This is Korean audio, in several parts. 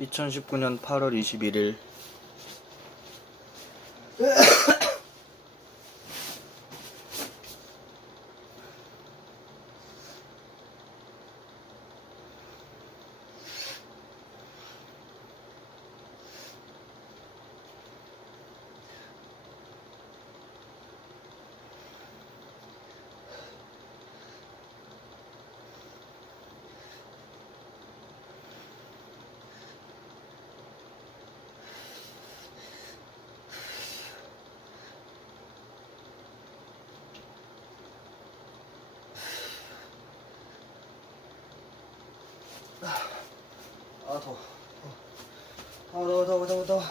2019년 8월 21일 더워.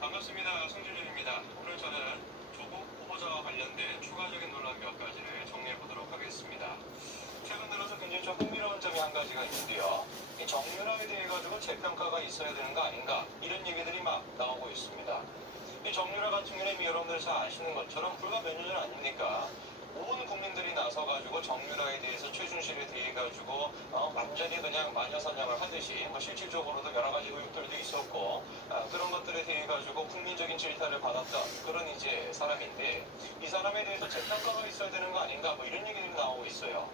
반갑습니다. 송진준입니다. 오늘 저는 조국 후보자와 관련된 추가적인 논란 몇 가지를 정리해 보도록 하겠습니다. 최근 들어서 굉장히 좀 흥미로운 점이 한 가지가 있는데요. 이 정유라에 대해 가지고 재평가가 있어야 되는 거 아닌가 이런 얘기들이 막 나오고 있습니다. 이 정유라 같은 경우는 여러분들 잘 아시는 것처럼 불과 몇 년 전 아닙니까? 온 국민들이 나서가지고 정유라에 대해서 최순실에 대해 가지고 완전히 그냥 마녀사냥을 하듯이 실질적으로도 여러 가지 의혹들도 있었고 그런 것들에 대해 가지고 국민적인 질타를 받았던 그런 이제 사람인데 이 사람에 대해서 재평가가 있어야 되는 거 아닌가 이런 얘기들이 나오고 있어요.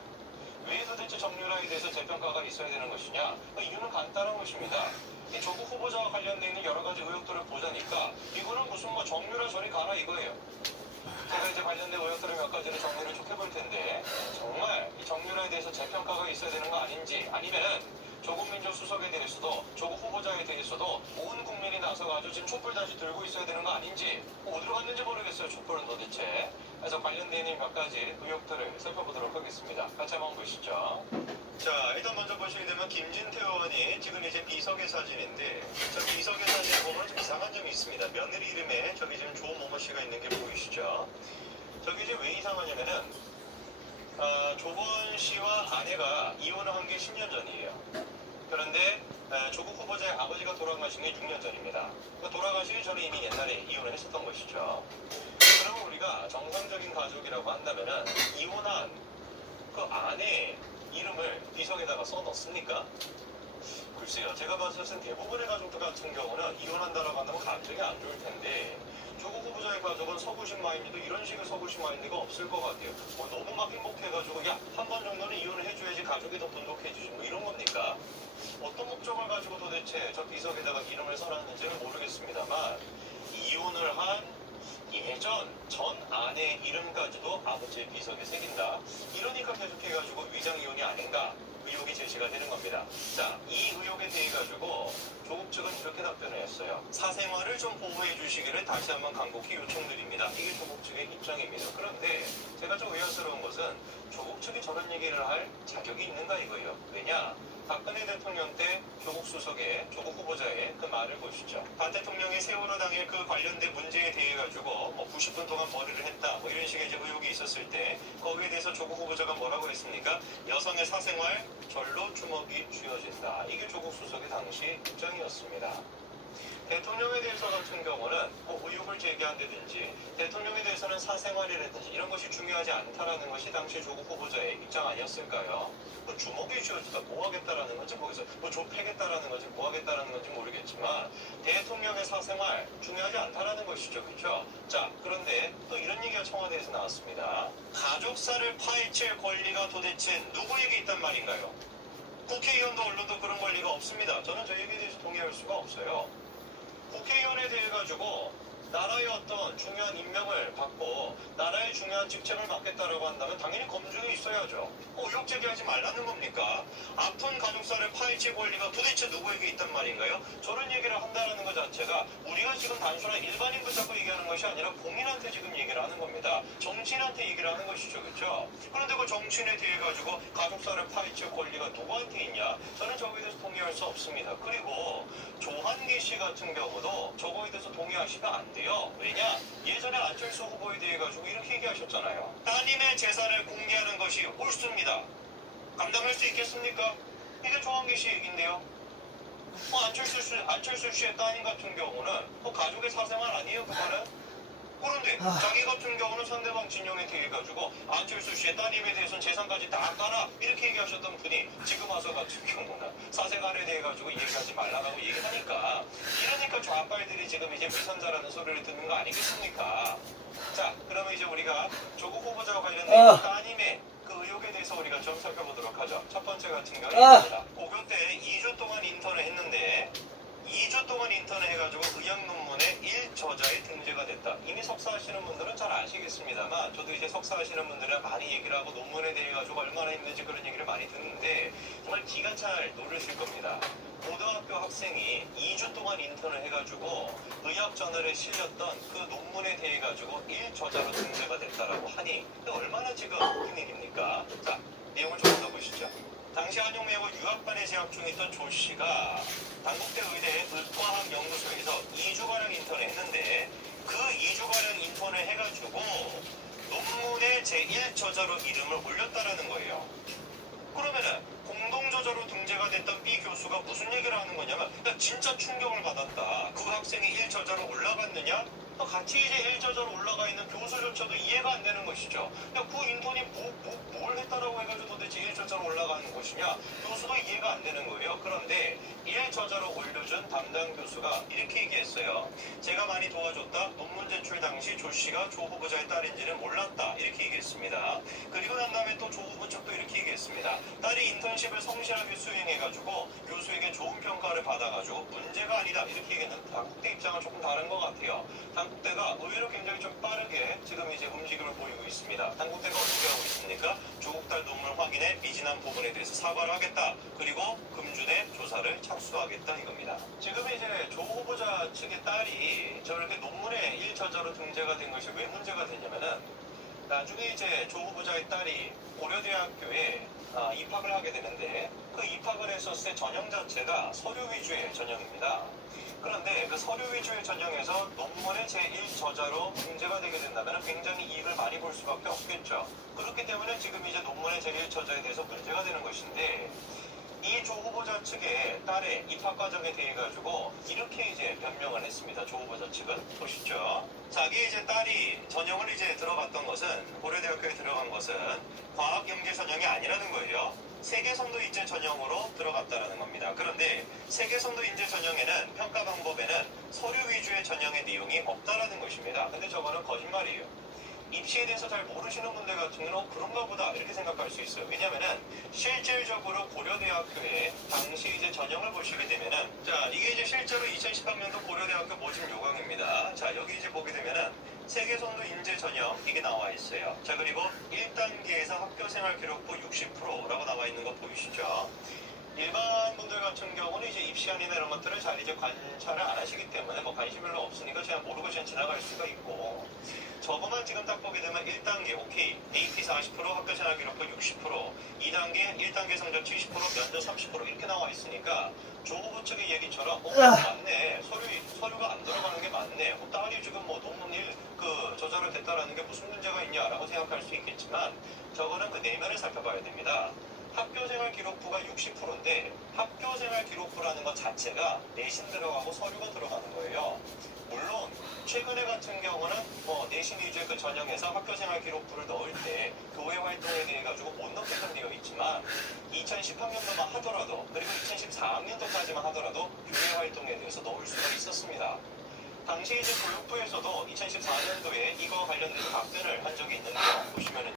왜 도대체 정유라에 대해서 재평가가 있어야 되는 것이냐? 이유는 간단한 것입니다. 이 조국 후보자와 관련되어 있는 여러 가지 의혹들을 보자니까 이거는 무슨 정유라 저리 가라 이거예요. 제가 이제 관련된 의혹들을 몇 가지를 정리를 쭉 해볼 텐데 정말 이 정유라에 대해서 재평가가 있어야 되는 거 아닌지 아니면은 조국 민정수석에 대해서도 조국 후보자에 대해서도 온 국민이 나서가지고 지금 촛불 다시 들고 있어야 되는 거 아닌지 어디로 갔는지 모르겠어요. 촛불은 도대체. 그래서 관련된 몇 가지 의혹들을 살펴보도록 하겠습니다. 같이 한번 보시죠. 자, 일단 먼저 보시게 되면 김진태 의원이 지금 이제 비석의 사진인데 저 비석의 사진을 보면 좀 이상한 점이 있습니다. 며느리 이름에 저기 지금 조모모 씨가 있는 게 보이시죠? 저기 이제 왜 이상하냐면은 조건 씨와 아내가 이혼을 한 게 10년 전이에요. 그런데 조국 후보자의 아버지가 돌아가신 게 6년 전입니다. 돌아가시기 전에 이미 옛날에 이혼을 했었던 것이죠. 그러면 우리가 정상적인 가족이라고 한다면은 이혼한 그 아내의 이름을 비석에 비석에다가 써넣습니까? 글쎄요, 제가 봤을 땐 대부분의 가족들 같은 경우는 이혼한다라고 한다면 감정이 안 좋을 텐데 조국 후보자의 가족은 서구식 마인드도 이런 식의 서구식 마인드가 없을 것 같아요. 뭐 너무 막 행복해가지고 야, 한 번 정도는 이혼을 해줘야지 가족이 더 돈독해지지 뭐 이런 겁니까? 어떤 목적을 가지고 도대체 저 비석에다가 이름을 써놨는지는 모르겠습니다만 이혼을 한 예전 전 아내 이름까지도 아버지의 비석에 새긴다. 이러니까 계속해가지고 위장이혼이 아닌가 의혹이 제시가 되는 겁니다. 자, 이 의혹에 대해 가지고 조국 측은 이렇게 답변을 했어요. 사생활을 좀 보호해 주시기를 다시 한번 간곡히 요청드립니다. 이게 조국 측의 입장입니다. 그런데 제가 좀 의아스러운 것은 조국 측이 저런 얘기를 할 자격이 있는가 이거예요. 왜냐? 박근혜 대통령 때 조국 수석의 조국 후보자의 그 말을 보시죠. 반 대통령이 세월호 당일 그 관련된 문제에 대해 가지고 뭐 90분 동안 머리를 했다 뭐 이런 식의 이제 의혹이 있었을 때 거기에 대해서 조국 후보자가 뭐라고 했습니까? 여성의 사생활 절로 주먹이 쥐어진다. 이게 조국 수석의 당시 입장이었습니다. 대통령에 대해서 같은 경우는 뭐 의혹을 제기한다든지 대통령에 대해서는 사생활이라든지 이런 것이 중요하지 않다라는 것이 당시 조국 후보자의 입장 아니었을까요? 뭐 주먹이 쥐어지다 뭐 하겠다라는 건지 거기서 뭐 좁히겠다라는 건지 뭐 하겠다라는 건지 모르겠지만 대통령의 사생활 중요하지 않다라는 것이죠. 그렇죠? 자, 그런데 또 이런 얘기가 청와대에서 나왔습니다. 가족사를 파헤칠 권리가 도대체 누구에게 있단 말인가요? 국회의원도 언론도 그런 권리가 없습니다. 저는 저 얘기에 대해서 동의할 수가 없어요. 국회의원에 대해 가지고 나라의 어떤 중요한 임명을 받고 나라의 중요한 직책을 맡겠다라고 한다면 당연히 검증이 있어야죠. 의혹 제기하지 말라는 겁니까? 아픈 가족사를 파헤칠 권리가 도대체 누구에게 있단 말인가요? 저런 얘기를 한다는 것 자체가 우리가 지금 단순한 일반인 붙잡고 얘기하는 것이 아니라 공인한테 지금 얘기를 하는 겁니다. 정치인한테 얘기를 하는 것이죠. 그렇죠? 그런데 그 정치인에 대해 가지고 가족사를 파헤칠 권리가 누구한테 있냐? 저는 저거에 대해서 동의할 수 없습니다. 그리고 조한기 씨 같은 경우도 저거에 대해서 동의하시면 안 돼요. 왜냐? 예전에 안철수 후보에 대해 가지고 이렇게 얘기하셨잖아요. 따님의 재산을 공개하는 것이 옳습니다. 감당할 수 있겠습니까? 이게 조한기 씨 얘기인데요. 안철수 씨의 따님 같은 경우는 가족의 사생활 아니에요, 그거는? 그런데 자기 같은 경우는 상대방 진영에 대해 가지고 안철수 씨의 따님에 대해서는 재산까지 다 깔아 이렇게 얘기하셨던 분이 지금 와서 같은 경우는 사생활에 대해 가지고 얘기하지 말라고 얘기하니까 이러니까 좌빨들이 지금 이제 위선자라는 소리를 듣는 거 아니겠습니까? 자, 그러면 이제 우리가 조국 후보자와 관련된 따님의 그 의혹에 대해서 우리가 좀 살펴보도록 하죠. 첫 번째 같은 경우입니다. 고교 때 2주 동안 인턴을 했는데 2주 동안 인턴을 해가지고 의학 논문에 1저자에 등재가 됐다. 이미 석사하시는 분들은 잘 아시겠습니다만 저도 이제 석사하시는 분들이랑 많이 얘기를 하고 논문에 대해 가지고 얼마나 힘든지 그런 얘기를 많이 듣는데 정말 기가 잘 노르실 겁니다. 고등학교 학생이 2주 동안 인턴을 해가지고 의학저널에 실렸던 그 논문에 대해 가지고 1저자로 등재가 됐다라고 하니 얼마나 지금 큰 일입니까? 자, 내용을 좀 읽어보시죠. 당시 한용외고 유학반에 재학 중이었던 조 씨가 단국대 의대 의과학 연구소에서 2주가량 인턴을 했는데 그 2주가량 인턴을 해가지고 논문에 제1저자로 이름을 올렸다라는 거예요. 그러면은 공동저자로 등재가 됐던 B 교수가 무슨 얘기를 하는 거냐면 진짜 충격을 받았다. 그 학생이 1저자로 올라갔느냐? 같이 이제 1저자로 올라가 있는 교수조차도 이해가 안 되는 것이죠. 그 인턴이 뭘 했다라고 해가지고 도대체 1저자로 올라가는 것이냐? 교수도 이해가 안 되는 거예요. 그런데 1저자로 올려준 담당 교수가 이렇게 얘기했어요. 제가 많이 도와줬다. 논문 제출 당시 조 씨가 조 후보자의 딸인지는 몰랐다. 이렇게 얘기했습니다. 그리고 난 다음에 또 조 후보 측도 이렇게 얘기했습니다. 딸이 인턴십을 성실하게 수행해가지고 교수에게 좋은 평가를 받아가지고 문제가 아니다. 이렇게 얘기했는데 단국대 입장은 조금 다른 것 같아요. 단국대가 의외로 굉장히 좀 빠르게 지금 이제 움직임을 보이고 있습니다. 단국대가 어떻게 하고 있습니까? 조국 딸 논문 확인에 미진한 부분에 대해서 사과를 하겠다. 그리고 금주내 조사를 착수하겠다 이겁니다. 지금 이제 조 후보자 측의 딸이 저렇게 논문에 1저자로 등재가 된 것이 왜 문제가 되냐면은 나중에 이제 조 후보자의 딸이 고려대학교에 입학을 하게 되는데 그 입학을 했었을 때 전형 자체가 서류 위주의 전형입니다. 그런데 그 서류 위주의 전형에서 논문의 제1저자로 등재가 되게 된다면 굉장히 이익을 많이 볼 수밖에 없겠죠. 그렇기 때문에 지금 이제 논문의 제1저자에 대해서 문제가 되는 것인데 이 조 후보자 후보자 측의 딸의 입학 과정에 대해 가지고 이렇게 이제 변명을 했습니다. 조 후보자 측은 보시죠. 자기 이제 딸이 전형을 이제 들어갔던 것은 고려대학교에 들어간 것은 과학 영재 전형이 아니라는 거예요. 세계 선도 인재 전형으로 들어갔다라는 겁니다. 그런데 세계 선도 인재 전형에는 평가 방법에는 서류 위주의 전형의 내용이 없다라는 것입니다. 근데 저거는 거짓말이에요. 입시에 대해서 잘 모르시는 분들 같은 경우는 그런가 보다 이렇게 생각할 수 있어요. 왜냐면은 실질적으로 고려대학교의 당시 이제 전형을 보시게 되면은 자 이게 이제 실제로 2013년도 고려대학교 모집 요강입니다. 자 여기 이제 보게 되면은 세계선도 인재 전형 이게 나와 있어요. 자 그리고 1단계에서 학교생활기록부 60%라고 나와 있는 거 보이시죠? 일반 분들 같은 경우는 이제 입시안이나 이런 것들을 잘 이제 관찰을 안 하시기 때문에 뭐 관심 별로 없으니까 그냥 모르고 그냥 지나갈 수가 있고 저거만 지금 딱 보게 되면 1단계 오케이 AP 40% 학교생활기록부 60% 2단계 1단계 성적 70% 면접 30% 이렇게 나와 있으니까 조 후보 측의 얘기처럼 맞네 서류가 안 들어가는 게 맞네 딸이 지금 뭐 논문일 저자로 됐다라는 게 무슨 문제가 있냐라고 생각할 수 있겠지만 저거는 그 내면을 살펴봐야 됩니다. 학교생활 기록부가 60%인데 학교생활 기록부라는 것 자체가 내신 들어가고 서류가 들어가는 거예요. 물론 최근에 같은 경우는 뭐 내신 위주의 그 전형에서 학교생활 기록부를 넣을 때 교회 활동에 대해 가지고 못 넣게끔 되어 있지만 2013년도만 하더라도 그리고 2014학년도까지만 하더라도 교회 활동에 대해서 넣을 수가 있었습니다. 당시 이제 교육부에서도 2014년도에 이거 관련돼서 답변을 한 적이 있는데요. 보시면은